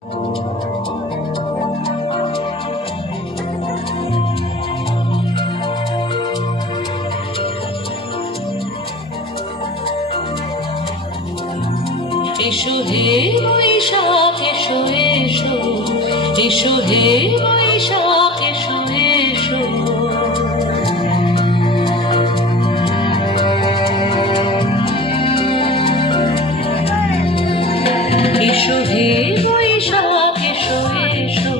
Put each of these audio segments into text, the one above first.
এসো হে বৈশাখ এসো এসো, এসো হে বৈশাখ এসো এসো। এসো হে বৈশাখ এসো এসো,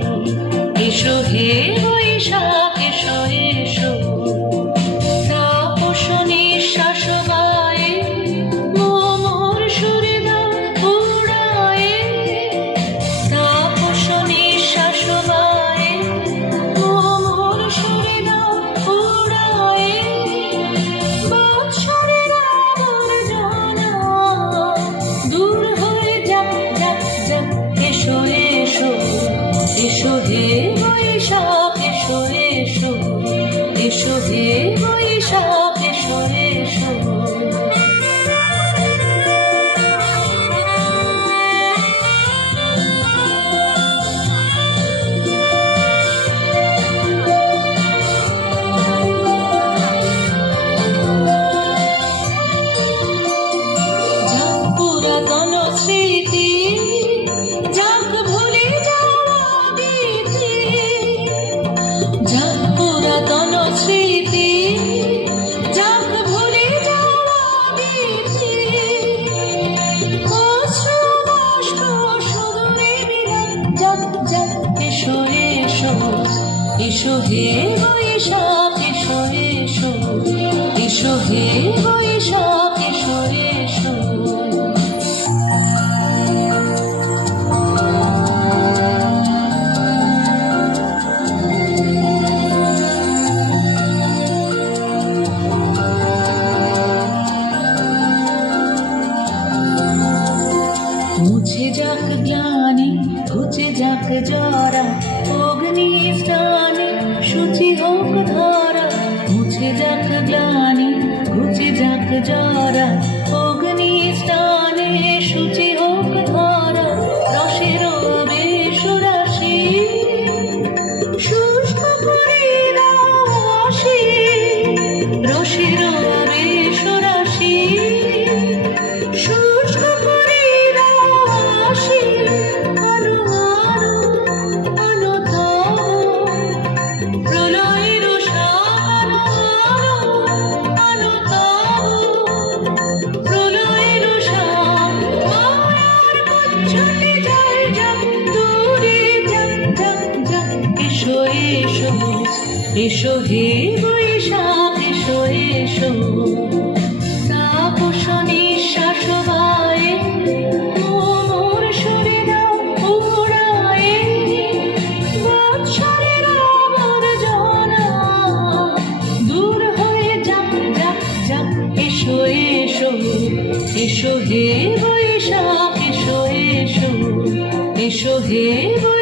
এসো হে বৈশাখ এসো এসো। তাপস নিঃশ্বাস গায়ে মোর সুরে দাও উড়ায়ে, তাপস নিঃশ্বাস গায়ে মোর সুরে দাও উড়ায়ে। বৎসরের আবর্জনা দূর হয়ে যাক যাক যাক। এসো এসো, এসো হে বৈশাখ এসো এসো, এসো হে বৈশাখ এসো এসো। যাক পুরাতন স্মৃতি, যাক ভুলে যাওয়া গীতি, যাক পুরাতন স্মৃতি, যাক ভুলে যাওয়া গীতি। অশ্রু বাষ্প সুদূরে বিলাপ যাক যাক। এসো এসো, এসো হে বৈশাখ এসো এসো, এসো হে বৈশাখ এসো এসো। মুছে যাক গ্লানি, ঘুচে যাক জরা, অগ্নি স্নানে শুচি হোক ধরা। মুছে যাক গ্লানি, ঘুচে যাক জরা, অগ্নি স্নানে শুচি হোক ধরা। রসের বেশ রাশি শুষ্ক করে দাও আসি, রসের বেশ রাশি শুষ্ক করে দাও আসি। আলো আলো আলো থামো, প্রলয়ের সান আলো আলো থামো, প্রলয়ের সান। মায়ার কচ্ছপে যায় যাক দূরে যাক যাক যাক। এসো এসো, এসো হে বৈশাখ এসো এসো। তাপস নিঃশ্বাস গায়ে মোর সুরে দাও উড়ায়ে। বৎসরের আবর্জনা দূর হয়ে যাক যাক যাক। এসো এসো, এসো হে বৈশাখ এসো এসো, এসো হে বৈশাখ।